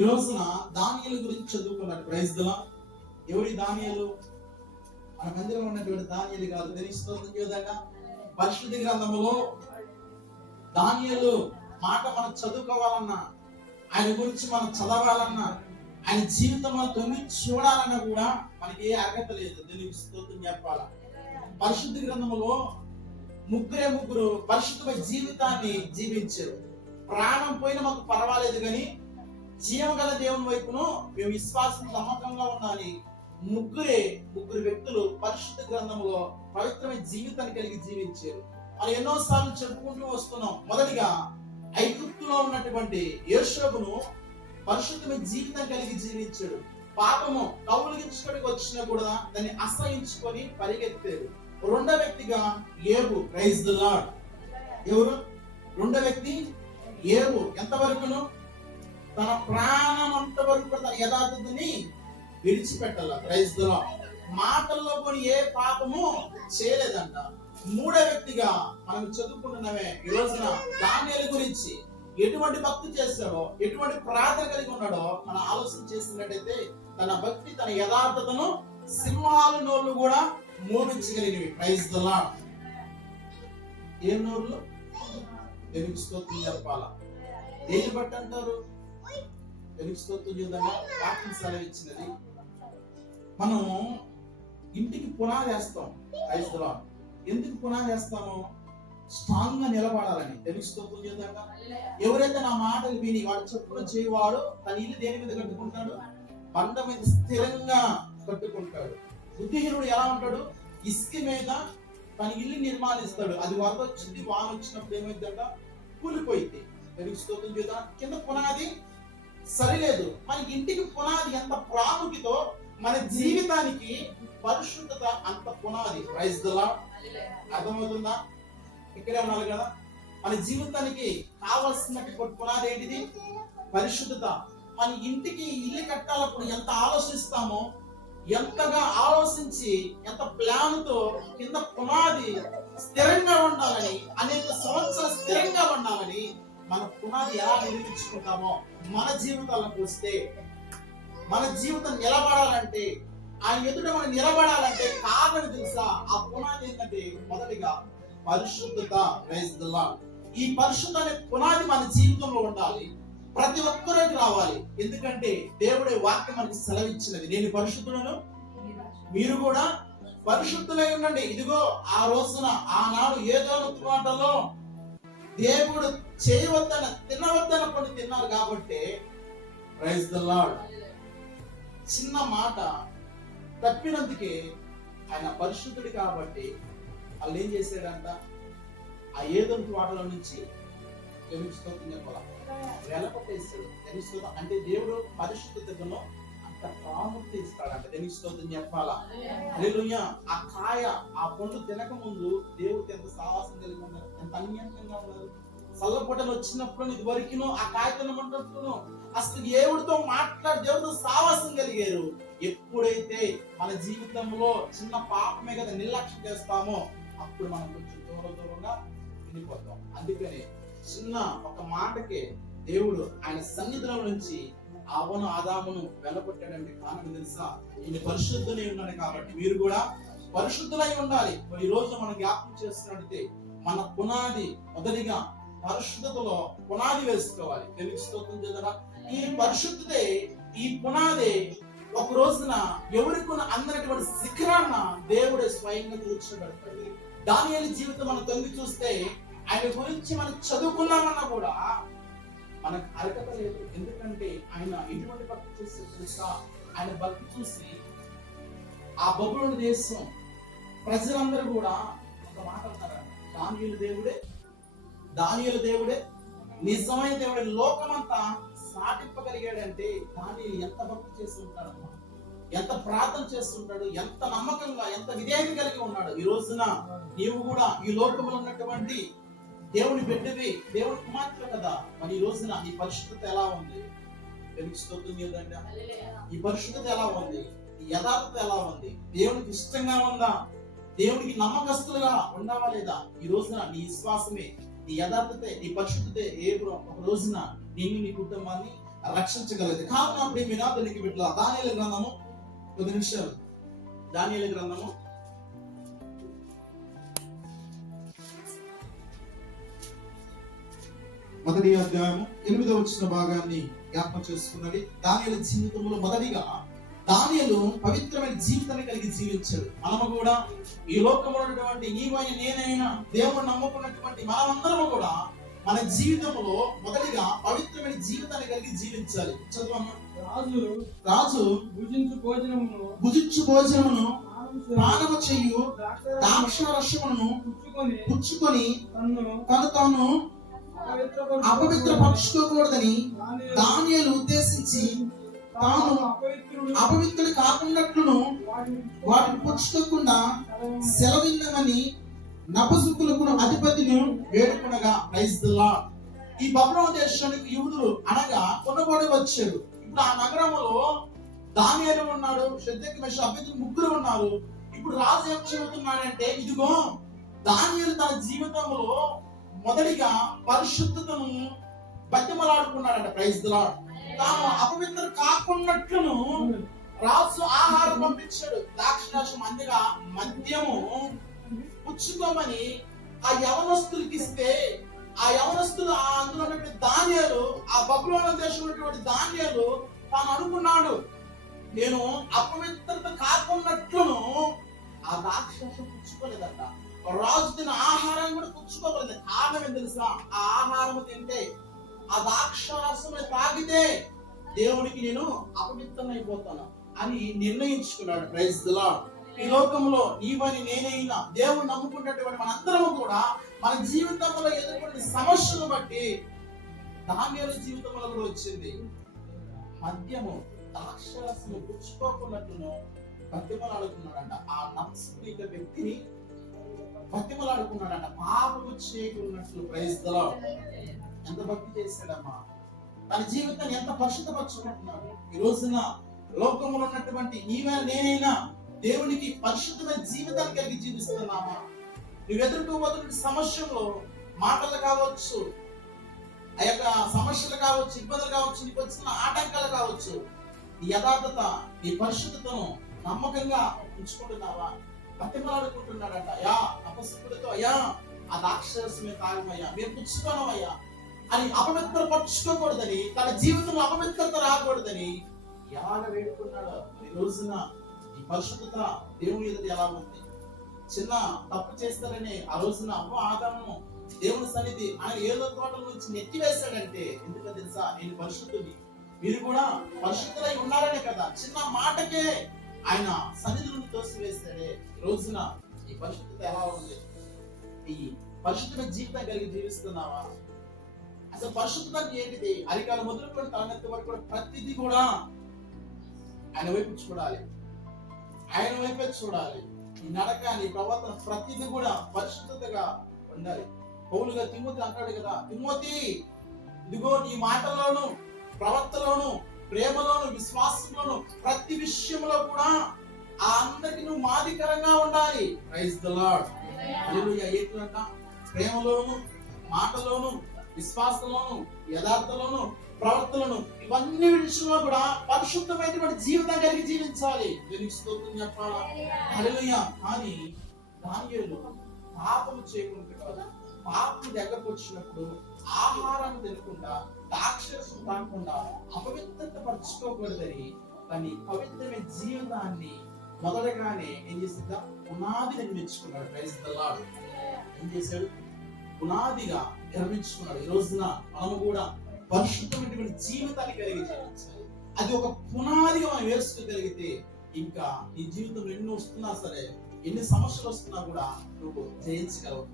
ఈ రోజున దానియేలు గురించి చదువుకున్నాడు. Praise the lord. ఎవరి దానియేలు? మన మందిరంలో ఉన్నటువంటి దానియేలు కాదు. తెలుస్తుంది విధంగా పరిశుద్ధ గ్రంథములో దానియేలు మాట మనం చదువుకోవాలన్నా, ఆయన గురించి మనం చదవాలన్నా, ఆయన జీవితం మనం తొంగి చూడాలన్నా కూడా మనకి ఏ అర్హత లేదు. దేవునికి స్తోత్రం చెప్పాల. పరిశుద్ధ గ్రంథములో ముగ్గురు పరిశుద్ధమైన జీవితాన్ని జీవించారు. ప్రాణం పోయినా మాకు పర్వాలేదు కానీ జీవగల దేవుని వైపును మేము విశ్వాసం నమ్మకంగా ఉండాలి. ముగ్గురు వ్యక్తులు పరిశుద్ధ గ్రంథంలో పవిత్రమైన జీవితాన్ని కలిగి జీవించారు. మనం ఎన్నోసార్లు చెప్పుకుంటూ వస్తున్నాం. మొదటిగా ఐగుప్తులో ఉన్నటువంటి యోషేపును పరిశుద్ధమైన జీవితం కలిగి జీవించాడు. పాపము కౌలిగించుకోవడానికి వచ్చినా కూడా దాన్ని అసహించుకొని పరిగెత్తాడు. రెండో వ్యక్తిగా ఏబు. Praise the lord. ఎవరు రెండో వ్యక్తి? ఏబు. ఎంతవరకును? తన ప్రాణం అంత వరకు తన యథార్థతని విడిచిపెట్టాల. Praise the lord. మాటల్లో కూడా ఏ పాపము చేయలేదంట. మూడో వ్యక్తిగా మనం చదువుకుంటున్నామే ఈ రోజున దానియేలు గురించి. ఎటువంటి భక్తి చేశాడో, ఎటువంటి ప్రార్థన కలిగి ఉన్నాడో మనం ఆలోచన చేసినట్టయితే తన భక్తి, తన యథార్థతను సింహాల నోళ్ళు కూడా మోగించగలిగినవి. Praise the lord. ఏం నోళ్ళు? దేవునికి స్తోత్రం చెప్పాలా. దేని బట్టి అంటారు? దేవునికి స్తోత్రం చేద్దామా? వాక్యం సెలవు ఇచ్చినది. మనం ఇంటికి పునాది వేస్తాం. Praise the lord. ఎందుకు పునాది వేస్తాము? స్ట్రాంగ్ గా నిలబడాలని. దేవునికి స్తోత్రం చేద్దామా? ఎవరైతే నా మాటలు విని వాడు చెప్పున చేయవాడు తన ఇల్లు దేని మీద కట్టుకుంటాడు? బండ మీద స్థిరంగా కట్టుకుంటాడు. బుద్ధిహీనుడు ఎలా ఉంటాడు? ఇసుక మీద తన ఇల్లు నిర్మాణిస్తాడు. అది వరద వచ్చింది, వాన వచ్చినప్పుడు ఏమైందంట? కూలిపోయింది. దేవునికి స్తోత్రం చేద్దాం. కింద పునాది సరిలేదు. మన ఇంటికి పునాది ఎంత ప్రాముఖ్యతో మన జీవితానికి పరిశుద్ధత అంత పునాది. Praise the lord. అర్థమవుతుందా? ఇక్కడే ఉన్నారు కదా. మన జీవితానికి కావాల్సినటువంటి పునాది ఏంటిది? పరిశుద్ధత. మన ఇంటికి ఇల్లు కట్టాలప్పుడు ఎంత ఆలోచిస్తామో, ఎంతగా ఆలోచించి ఎంత ప్లాన్తో కింద పునాది స్థిరంగా ఉండాలని, అనేక సంవత్సరాలు స్థిరంగా ఉండాలని మన పునాది ఎలా నిర్మించుకుంటామో మన జీవితాలకు వస్తే, మన జీవితం నిలబడాలంటే, ఆయన ఎదుట మనం నిలబడాలంటే కారణం తెలుసా? ఆ పునాది ఏంటంటే మొదటిగా పరిశుద్ధత. Praise the lord. ఈ పరిశుద్ధ అనే పునాది మన జీవితంలో ఉండాలి. ప్రతి ఒక్కరికి రావాలి. ఎందుకంటే దేవుడే వాక్యం మనకి సెలవిచ్చినది, నేను పరిశుద్ధులను మీరు కూడా పరిశుద్ధులై ఉండండి. ఇదిగో ఆ రోజున ఆనాడు ఏదో మాటలో దేవుడు చేయవద్దన తినవద్దన పని తిన్నారు కాబట్టి, ప్రైజ్ ది లార్డ్, చిన్న మాట తప్పినందుకే ఆయన పరిశుద్ధుడు కాబట్టి వాళ్ళు ఏం చేశాడంట? ఆ ఏదొంతు వాటలో నుంచి వెలపట్టేస్తాడు. అంటే దేవుడు పరిశుద్ధతను అంత ప్రాముఖ్యత ఇస్తాడంట. దేవునికి స్తోత్రం చెప్పాలా. హల్లెలూయా. ఆ కాయ, ఆ పండు తినక ముందు దేవుడికి ఎంత సావాసం కలిగి ఉన్నారు, ఎంత అన్యంతంగా ఉన్నారు. చల్లపొట్టలు వచ్చినప్పుడు ఇది వరకును ఆ కాయ తినమంటున్నాను అసలు దేవుడితో దేవుడితో సావాసం కలిగారు. ఎప్పుడైతే మన జీవితంలో చిన్న పాపమే కదా నిర్లక్ష్యం చేస్తామో అప్పుడు మనం కొంచెం దూరంగా వెళ్ళిపోతాం. అందుకని చిన్న ఒక మాటకే దేవుడు ఆయన సన్నిధిలో నుంచి అవ్వను ఆదామును వెళ్ళగొట్టాడంటే కారణం తెలుసా? ఈయన పరిశుద్ధులై ఉన్నాడు కాబట్టి మీరు కూడా పరిశుద్ధులై ఉండాలి. ఈ రోజు మనం జ్ఞాపకం చేస్తున్నట్లయితే మన పునాది మొదటిగా పరిశుద్ధతలో పునాది వేసుకోవాలి. తెలుసుకోకుండా ఈ పరిశుద్ధతే, ఈ పునాది ఒక రోజున ఎవరికి అందరిటువంటి శిఖరాన్న దేవుడే స్వయంగా కూర్చోబెడతాడు. దానియేలు జీవితం మనం తొంగి చూస్తే ఆయన గురించి మనం చదువుకున్నామన్నా కూడా మనకు అర్హత లేదు. ఎందుకంటే ఆయన ఎటువంటి భక్తి చేస్తే తెలుసా? ఆయన భక్తి చూసి ఆ బబులోను దేశం ప్రజలందరూ కూడా ఒక మాట అన్నారు, దానియేలు దేవుడే నిజమైన దేవుడే. లోకమంతా సాటింపగలిగాడంటే దానియేలు ఎంత భక్తి చేస్తూ ఉంటాడమ్మా, ఎంత ప్రార్థన చేస్తుంటాడు, ఎంత నమ్మకంగా, ఎంత విధేయత కలిగి ఉన్నాడు. ఈ రోజున నీవు కూడా ఈ లోకంలో ఉన్నటువంటి దేవుని బిడ్డవి, దేవుని కుమార్తె కదా. మరి ఈ రోజున నీ పరిశుద్ధత ఎలా ఉంది? తెలుస్తుంది కదండి. ఈ పరిశుద్ధత ఎలా ఉంది? ఈ యథార్థత ఎలా ఉంది? దేవునికి ఇష్టంగా ఉందా? దేవునికి నమ్మకస్తులుగా ఉండవా లేదా? ఈ రోజున నీ విశ్వాసమే, నీ యథార్థతే, నీ పరిశుద్ధతే ఒక రోజున నిన్ను, నీ కుటుంబాన్ని, రక్షించగలిగింది. కావున ప్రియమైన దేవునికి బిడ్డల దానియేలు గ్రంథము 10 నిమిషాలు. దానియేలు గ్రంథము 1వ అధ్యాయము 8వ వచన భాగాన్ని జ్ఞాపకం చేసుకున్నది. దానియేలు జీవితంలో మొదటిగా దానియేలు పవిత్రమైన జీవితాన్ని కలిగి జీవించాడు. మనము కూడా ఈ లోకంలో ఉన్నటువంటి నీవైన నేనైనా దేవుని నమ్ముకున్నటువంటి మనమందరము కూడా మన జీవితంలో మొదటిగా పవిత్రమైన జీవితాన్ని కలిగి జీవించాలి. చదవమ్మా. రాజు భుజించు భోజనమును పానము చెయ్యు ద్రాక్షారసమును పుచ్చుకొని తాను అపవిత్రపరచుకోకూడదని దానియేలు ఉద్దేశించి తాను అపవిత్రుడు కాకున్నట్లును వాటిని పుచ్చుకోకుండా సెలవిందమని నపుంసకులకు అధిపతిని వేడుకొనగా. Praise the lord. ఈ బబులోను దేశానికి యూదులు అనగా కొనబడి వచ్చారు. ఇప్పుడు ఆ నగరంలో దానియేలు ఉన్నాడు, షద్రకు మెషకు అబేద్నెగో ముగ్గురు ఉన్నారు. ఇప్పుడు రాజు ఏం చెబుతున్నాడంటే, ఇదిగో దానియేలు తన జీవితంలో మొదటిగా పరిశుద్ధతను బతిమలాడుకున్నాడంట. Praise the lord. తాను అపవిత్ర కాకున్నట్లును రాజు ఆహారం పంపించాడు. ద్రాక్షారసం అందుగా మద్యము పుచ్చుకోమని ఆ యవనస్తులకి ఇస్తే, ఆ యవనస్తులు అందులో ఉన్నటువంటి దానియేలు, ఆ బబులోను దేశంలో ఉన్నటువంటి దానియేలు తాను అనుకున్నాడు, నేను అపవిత్రత కాకున్నట్లును ఆ ద్రాక్షారసం పుచ్చుకోలేదట. రాజు తిన ఆహారం కూడా పుచ్చుకోలేదు. కారణం ఏం తెలుసా? ఆ ఆహారం తింటే, ఆ ద్రాక్షారసం తాగితే దేవుడికి నేను అపవిత్రమైపోతాను అని నిర్ణయించుకున్నాడు. Praise the lord. ఈ లోకంలో నీవని నేనైనా దేవుడు నమ్ముకున్నటువంటి మనందరము కూడా మన జీవితంలో ఎదుర్కొనే సమస్యలు బట్టి దానియేలు జీవితంలో కూడా వచ్చింది. మద్యము ద్రాక్షారసము పుచ్చుకోకున్నట్టును బతిమలాడుకున్నాడంట. ఆ నపుంసక వ్యక్తిని బతిమలాడుకున్నాడంట, పాపము చేయకున్నట్లు. Praise the lord. ఎంత భక్తి చేశాడమ్మా! తన జీవితాన్ని ఎంత పరిశుద్ధపరచుకుంటున్నాడు. ఈ రోజున లోకంలో ఉన్నటువంటి నీవే నేనైనా దేవునికి పరిశుద్ధమైన జీవితాన్ని కలిగి జీవిస్తున్నామా? నువ్వు ఎదుర్కోబోతున్న సమస్యలో మాటలు కావచ్చు, ఆ యొక్క సమస్యలు కావచ్చు, ఇబ్బందులు కావచ్చు, నీకు వచ్చిన ఆటంకాలు కావచ్చు, నీ యథార్థత, నీ పరిశుద్ధతను నమ్మకంగా ఉంచుకుంటున్నావా? బతిమలాడుకుంటున్నాడంట. అయ్యా అపస్తులతో, అయ్యా ఆ ద్రాక్షారసమే తాగమయ్యా, మీరు పుచ్చుకోనమయ్యా అని అపవిత్రపరచుకోకూడదని, తన జీవితంలో అపవిత్రత రాకూడదని ఎలాగ వేడుకున్నాడు. ఈ రోజున ఈ పరిశుద్ధత దేవుని ఎదుట ఎలా ఉంది? చిన్న తప్పు చేస్తారని ఆ రోజున అవ్వ ఆదాము దేవుని సన్నిధి ఆయన ఏదో తోటల నుంచి నెట్టివేశాడంటే, ఎందుకో తెలుసా? నేను పరిశుద్ధుని, మీరు కూడా పరిశుద్ధులై ఉన్నారనే కదా. చిన్న మాటకే ఆయన సన్నిధి నుండి తోసివేశాడే. ఈ రోజున ఈ పరిశుద్ధత ఎలా ఉంది? ఈ పరిశుద్ధమైన జీవితం కలిగి జీవిస్తున్నావా? అసలు పరిశుద్ధత ఏంటిది? అరికాలు మొదలుకొని తలనెత్తి వరకు కూడా ప్రతిదీ కూడా ఆయన వైపు చూడాలి, ఆయన వైపే చూడాలి. ఈ నడక, నీ ప్రవర్తన ప్రతిదీ కూడా పరిశుద్ధతగా ఉండాలి. పౌలుగా తిమోతి అంటాడు కదా, తిమోతి ఇదిగో నీ మాటల్లోను, ప్రవర్తనలోను, ప్రేమలోను, విశ్వాసంలోను, ప్రతి విషయంలో కూడా ఆ అందరికి నువ్వు మాదిరికరంగా ఉండాలి. Praise the lord. హల్లెలూయా. ఏంటంట? ప్రేమలోను, మాటలోను, విశ్వాసంలోను, యథార్థలోను, ప్రవర్తనను, ఇవన్నీ విషయంలో కూడా పరిశుద్ధమైనటువంటి జీవితం కలిగి జీవించాలి. దీనికి స్తోత్రం చెప్పాలా? హల్లెలూయా. కానీ దానియేలు పాపము చేయకుండా, పాపం దగ్గరకు వచ్చినప్పుడు ఆహారం తినకుండా, ద్రాక్షరసం తాగకుండా, అపవిత్రత పరచుకోకూడదని కానీ పవిత్రమైన జీవితాన్ని మొదటగానే ఏం చేసిందా? పునాది నిర్మించుకున్నాడు. Praise the lord. ఏం చేశాడు? పునాదిగా నిర్మించుకున్నాడు. ఈ రోజున మనము కూడా పరిశుద్ధమైనటువంటి జీవితాన్ని కలిగి జీవించాలి. అది ఒక పునాదిగా మనం వేసుకోగలిగితే ఇంకా నీ జీవితంలో ఎన్ని వస్తున్నా సరే, ఎన్ని సమస్యలు వస్తున్నా కూడా నువ్వు జయించగలవు.